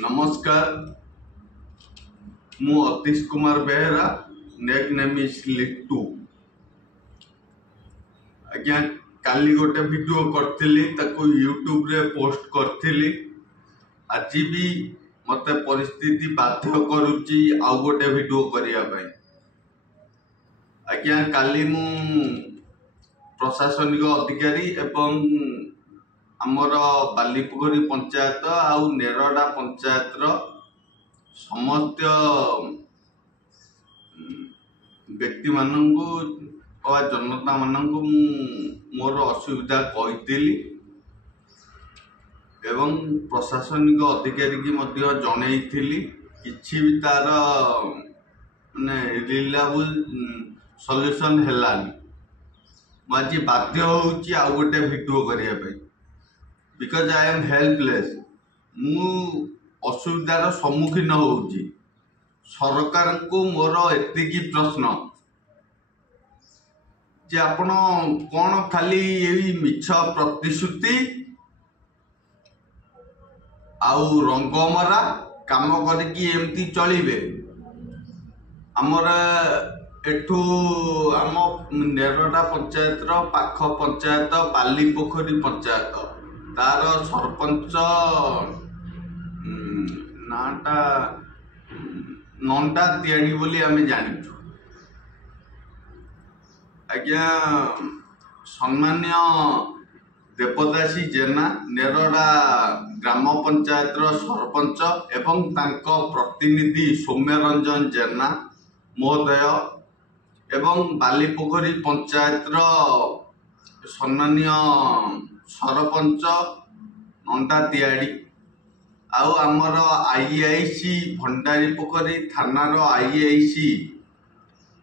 नमस्कार मु अतीश कुमार बेहरा नेक name is लिट्टू आज्ञा काली गोटे वीडियो करथिली ताको यूट्यूब रे पोस्ट करथिली आज भी मते परिस्थिति बाध्य करूची आ गोटे वीडियो करिया पई आज्ञा काली मु प्रशासनिक अधिकारी एवं आमर बालीपोखरी पंचायत आउ नेरडा पंचायत रो समस्त व्यक्ति मानू जनता मानू मोर असुविधा कही एवं प्रशासनिक अधिकारी की मध्य जनईली किछि भी तार माने रिलायबल सॉल्यूशन हेलानी आज बाध्य होउची आ गोटे वीडियो करिया पे बिकॉज आई एम हेल्पलेस मु असुविधार सम्मुखीन होउची सरकार को मोर एतिकी प्रश्न जे आपण कौन खाली यही मिछ प्रतिश्रुति आउ रंगमरा काम करके एमती चलिबे हमर एठू आम नेरडा पंचायत रो पाख पंचायत बालीपोखरी पंचायत तार सरपंच नाटा नंटा तियाड़ी बोली आमे जानिଛୁ आज्ञा सम्मान्य देवदासी जेना नेरडा ग्राम पंचायत रो सरपंच एवं तांको प्रतिनिधि सौम्यरंजन जेना महोदय एवं बालीपोखरी पंचायत रो सम्मान्य सरपंच नंटा तियाड़ी आउ आमर आईआईसी भंडारी पोखरी थानार आईआईसी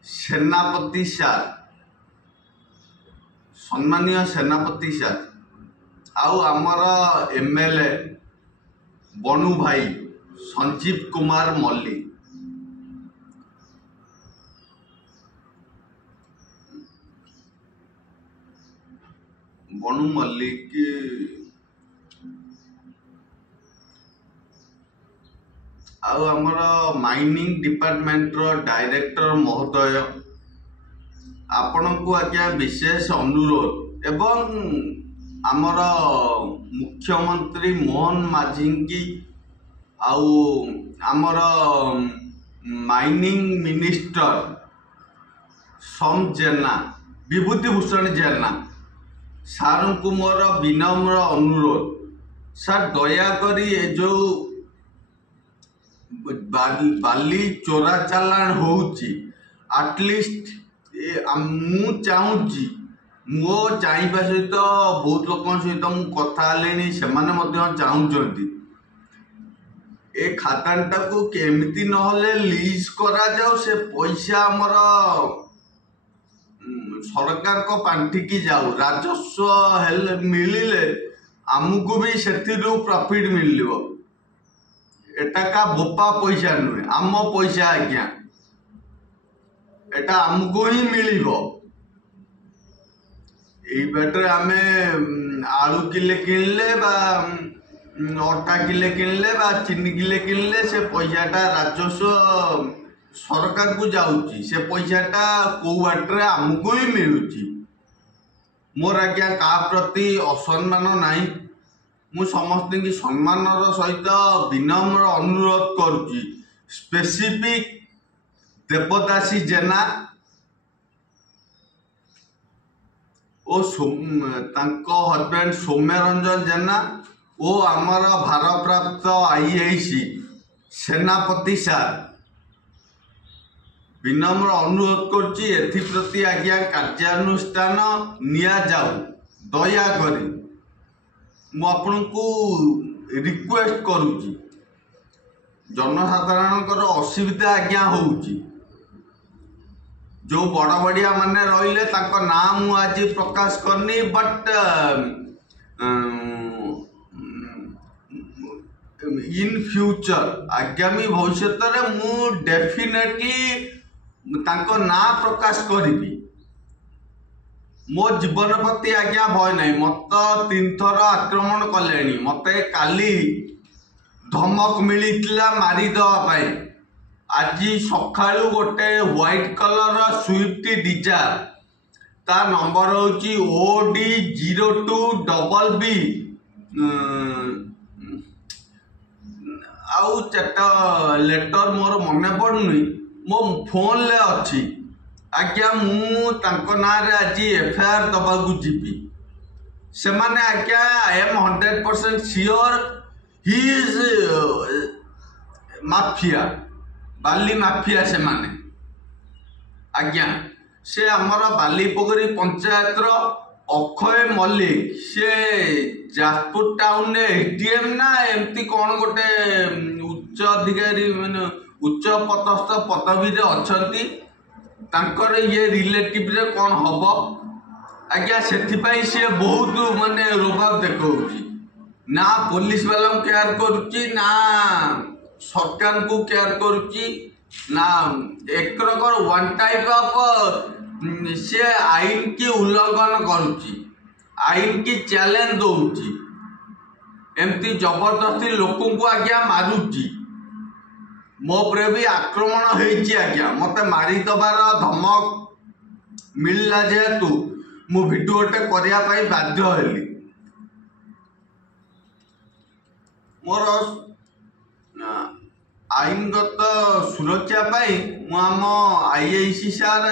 सेनापति सार सम्मानीय सेनापति सार आउ आमर एमएलए बनु भाई संजीव कुमार मल्लिक बनु मल्लिक आउ आमर माइनिंग डिपार्टमेंट रो डायरेक्टर महोदय आपण को आज्ञा विशेष अनुरोध एवं आमर मुख्यमंत्री मोहन माझी की आउ आमर माइनिंग मिनिस्टर सम जेना विभूति भूषण जेना सार को मोर विनम्र अनुरोध सार दया करी जो बाली चोरा चालान होउची एटलिस्ट मु चाहूची मो चाहिबा सहित बहुत लोक सहित मु कथा लेनी से माने मध्य चाहूचंती ए खातानटा को केमिति नहले लीज करा जाओ से पैसा हमर सरकार को पांठी की जाऊ राजस्व हेल मिलिले आमको भी सेथिरु प्रॉफिट मिलिबो एटा का बोपा पैसा नुहे आम पैसा आज्ञा एटा आमको ही मिलिबो एई बेटर आमे आलू किले किनले बा अटा किले किनले बा चीनी किले किनले से पैसाटा राजस्व सरकार को जाऊँगी से पैसाटा कौ बाटे आमको ही मिलूची मोर आज्ञा का प्रति असम्मान नहीं मु समस्त की सम्मान सहित विनम्र अनुरोध करुच्ची स्पेसिफिक देवदासी जेना ओ हजबैंड सौम्यरंजन जेना ओ आमर भारप्राप्त आईआईसी सेनापति सार विनम्र अनुरोध करछि एथिप्रति आज्ञा कार्यानुष्ठान निया जाऊ दया करी मु आपन को रिक्वेस्ट करुछि जनसाधारण असुविधा आज्ञा होउछि जो बड़ बड़िया माने रहिले ताको नाम मु आज प्रकाश करनी बट इन फ्यूचर आगामी भविष्य रे मु डेफिनेटली ताको ना प्रकाश करी मो जीवन प्रति आज्ञा भय नहीं मत 3 थर आक्रमण कले मत काली ଧମକ ମିଳିଥିଲା ମାରିଦେବା ପାଇଁ। ଆଜି ସକାଳୁ ଗୋଟେ ହ୍ୱାଇଟ୍ କଲର ସୁଇଫ୍ଟ ଡିଜାୟାର, ତା ନମ୍ବର ହେଉଛି OD02BB ଆଉ ଚାରିଟା ଲେଟର ମୋର ମନେ ପଡ଼ୁନି, ମୋ ଫୋନରେ ଅଛି। ଆଜ୍ଞା ମୁଁ ତାଙ୍କ ନାଁରେ ଆଜି FIR ଦେବାକୁ ଯିବି। ସେମାନେ ଆଜ୍ଞା I am 100% sure he is mafia, Bali mafia ସେମାନେ। ଆଜ୍ଞା ସେ ଆମର ବାଲିପୋଖରୀ ପଞ୍ଚାୟତର ଅକ୍ଷୟ ମଲ୍ଲିକ, ସେ ଯାଜପୁର ଟାଉନରେ SDM ନା ଏମିତି କ'ଣ ଗୋଟେ ଉଚ୍ଚ ଅଧିକାରୀ ମାନେ ଉଚ୍ଚ ପଦସ୍ଥ ପଦବୀରେ ଅଛନ୍ତି। ତାଙ୍କର ଇଏ ରିଲେଟିଭରେ କ'ଣ ହବ ଆଜ୍ଞା, ସେଥିପାଇଁ ସିଏ ବହୁତ ମାନେ ରୋବାବ ଦେଖାଉଛି। ନା ପୋଲିସ ବାଲାଙ୍କୁ କେୟାର କରୁଛି, ନା ସରକାରଙ୍କୁ କେୟାର କରୁଛି, ନା ଏକରକର ୱାନ୍ ଟାଇପ୍ ଅଫ୍ ସିଏ ଆଇନ କି ଉଲ୍ଲଂଘନ କରୁଛି, ଆଇନ କି ଚ୍ୟାଲେଞ୍ଜ ଦଉଛି, ଏମିତି ଜବରଦସ୍ତି ଲୋକଙ୍କୁ ଆଜ୍ଞା ମାରୁଛି। ମୋ ଉପରେ ବି ଆକ୍ରମଣ ହେଇଛି ଆଜ୍ଞା, ମୋତେ ମାରିଦେବାର ଧମକ ମିଳିଲା ଯେହେତୁ ମୁଁ ଭିଡ଼ିଓଟେ କରିବା ପାଇଁ ବାଧ୍ୟ ହେଲି। ମୋର ଆଇନଗତ ସୁରକ୍ଷା ପାଇଁ ମୁଁ ଆମ IAC ସାର୍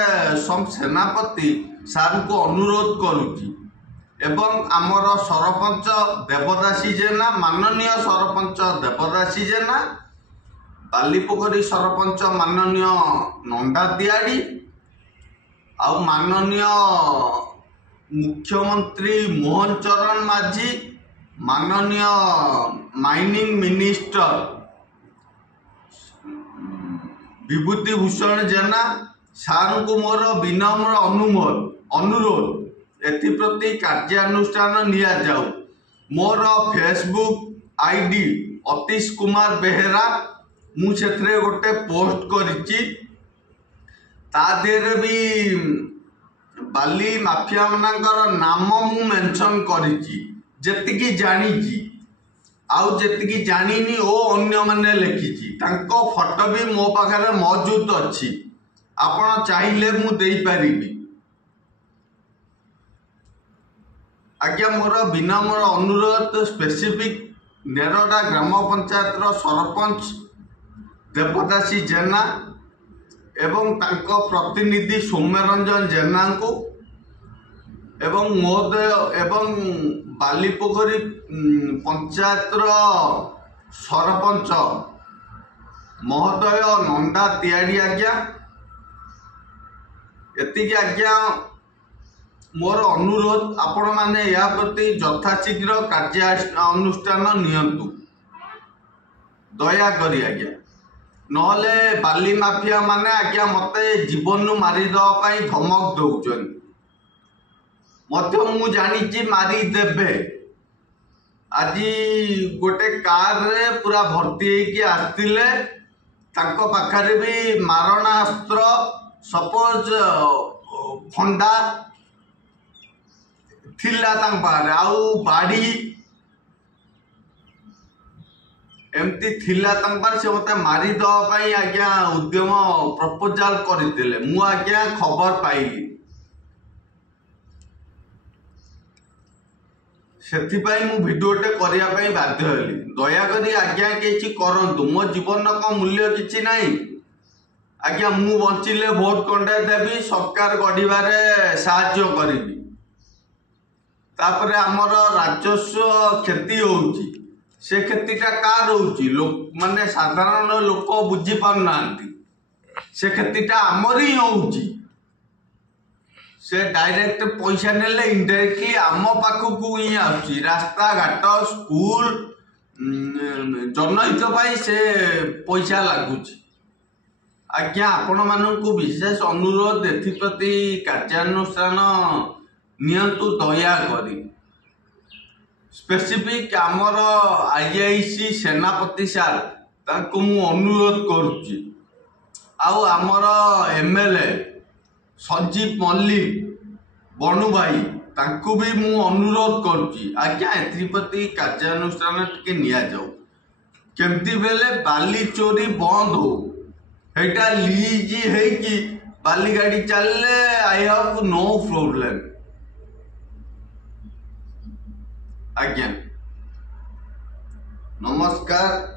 ସେନାପତି ସାର୍ଙ୍କୁ ଅନୁରୋଧ କରୁଛି ଏବଂ ଆମର ସରପଞ୍ଚ ଦେବଦାସୀ ଜେନା, ମାନନୀୟ ସରପଞ୍ଚ ଦେବଦାସୀ ଜେନା, ବାଲିପୋଖରୀ ସରପଞ୍ଚ ମାନନୀୟ ନଣ୍ଡା ତିଆଡ଼ି ଆଉ ମାନନୀୟ ମୁଖ୍ୟମନ୍ତ୍ରୀ ମୋହନ ଚରଣ ମାଝୀ, ମାନନୀୟ ମାଇନିଂ ମିନିଷ୍ଟର ବିଭୂତି ଭୂଷଣ ଜେନା ସାର୍ଙ୍କୁ ମୋର ବିନମ୍ର ଅନୁରୋଧ ଏଥିପ୍ରତି କାର୍ଯ୍ୟାନୁଷ୍ଠାନ ନିଆଯାଉ। ମୋର ଫେସବୁକ୍ ID ଅତୀଶ କୁମାର ବେହେରା, ମୁଁ ସେଥିରେ ଗୋଟେ ପୋଷ୍ଟ କରିଛି। ତା ଦେହରେ ବି ବାଲି ମାଫିଆ ମାନଙ୍କର ନାମ ମୁଁ ମେନସନ୍ କରିଛି ଯେତିକି ଜାଣିଛି, ଆଉ ଯେତିକି ଜାଣିନି ଓ ଅନ୍ୟମାନେ ଲେଖିଛି। ତାଙ୍କ ଫଟୋ ବି ମୋ ପାଖରେ ମହଜୁଦ ଅଛି, ଆପଣ ଚାହିଁଲେ ମୁଁ ଦେଇପାରିବି। ଆଜ୍ଞା ମୋର ବିନମ୍ର ଅନୁରୋଧ, ସ୍ପେସିଫିକ୍ ନେରଡ଼ା ଗ୍ରାମ ପଞ୍ଚାୟତର ସରପଞ୍ଚ ଦେବଦାସୀ ଜେନା ଏବଂ ତାଙ୍କ ପ୍ରତିନିଧି ସୌମ୍ୟରଞ୍ଜନ ଜେନାଙ୍କୁ ଏବଂ ମହୋଦୟ ଏବଂ ବାଲିପୋଖରୀ ପଞ୍ଚାୟତର ସରପଞ୍ଚ ମହୋଦୟ ନଣ୍ଡା ତିଆଡ଼ି ଆଜ୍ଞା, ଏତିକି ଆଜ୍ଞା ମୋର ଅନୁରୋଧ। ଆପଣମାନେ ଏହା ପ୍ରତି ଯଥାଶୀଘ୍ର କାର୍ଯ୍ୟାନୁଷ୍ଠାନ ନିଅନ୍ତୁ ଦୟାକରି ଆଜ୍ଞା, ନହେଲେ ବାଲି ମାଫିଆ ମାନେ ଆଜ୍ଞା ମୋତେ ଜୀବନରୁ ମାରିଦେବା ପାଇଁ ଧମକ ଦଉଛନ୍ତି। ମଧ୍ୟ ମୁଁ ଜାଣିଛି ମାରିଦେବେ। ଆଜି ଗୋଟେ କାରରେ ପୁରା ଭର୍ତ୍ତି ହେଇକି ଆସିଥିଲେ, ତାଙ୍କ ପାଖରେ ବି ମାରଣାସ୍ତ୍ର ସପୋଜ ଫଣ୍ଡା ଥିଲା ତାଙ୍କ ପାଖରେ, ଆଉ ବାଡ଼ି ଏମିତି ଥିଲା ତାଙ୍କ ପାଖରେ। ସେ ମୋତେ ମାରିଦେବା ପାଇଁ ଆଜ୍ଞା ଉଦ୍ୟମ ପ୍ରପୋଜାଲ କରିଥିଲେ, ମୁଁ ଆଜ୍ଞା ଖବର ପାଇଲି, ସେଥିପାଇଁ ମୁଁ ଭିଡ଼ିଓଟେ କରିବା ପାଇଁ ବାଧ୍ୟ ହେଲି। ଦୟାକରି ଆଜ୍ଞା କିଛି କରନ୍ତୁ, ମୋ ଜୀବନର କ'ଣ ମୂଲ୍ୟ କିଛି ନାହିଁ ଆଜ୍ଞା। ମୁଁ ବଞ୍ଚିଲେ ଭୋଟ ଖଣ୍ଡେ ଦେବି, ସରକାର ଗଢ଼ିବାରେ ସାହାଯ୍ୟ କରିବି। ତାପରେ ଆମର ରାଜସ୍ୱ କ୍ଷତି ହେଉଛି, ସେ କ୍ଷତିଟା କାହାର ହେଉଛି? ମାନେ ସାଧାରଣ ଲୋକ ବୁଝିପାରୁନାହାନ୍ତି, ସେ କ୍ଷତିଟା ଆମରି ହିଁ ହେଉଛି। ସେ ଡାଇରେକ୍ଟ ପଇସା ନେଲେ ଇନଡାଇରେକ୍ଟଲି ଆମ ପାଖକୁ ହିଁ ଆସୁଛି। ରାସ୍ତାଘାଟ, ସ୍କୁଲ, ଜନହିତ ପାଇଁ ସେ ପଇସା ଲାଗୁଛି। ଆଜ୍ଞା ଆପଣମାନଙ୍କୁ ବିଶେଷ ଅନୁରୋଧ, ଏଥିପ୍ରତି କାର୍ଯ୍ୟାନୁଷ୍ଠାନ ନିଅନ୍ତୁ ଦୟାକରି। ସ୍ପେସିଫିକ୍ ଆମର IAC ସେନାପତି ସାର୍, ତାଙ୍କୁ ମୁଁ ଅନୁରୋଧ କରୁଛି, ଆଉ ଆମର MLA ସଞ୍ଜୀବ ମଲ୍ଲିକ ବଣୁ ଭାଇ, ତାଙ୍କୁ ବି ମୁଁ ଅନୁରୋଧ କରୁଛି ଆଜ୍ଞା ଏଥିପ୍ରତି କାର୍ଯ୍ୟାନୁଷ୍ଠାନ ଟିକେ ନିଆଯାଉ। केमती बेले बाली चोरी बंद हो एटा लीज है बाली गाड़ी चलले आई हैव नो प्रॉब्लम। आज्ञा नमस्कार।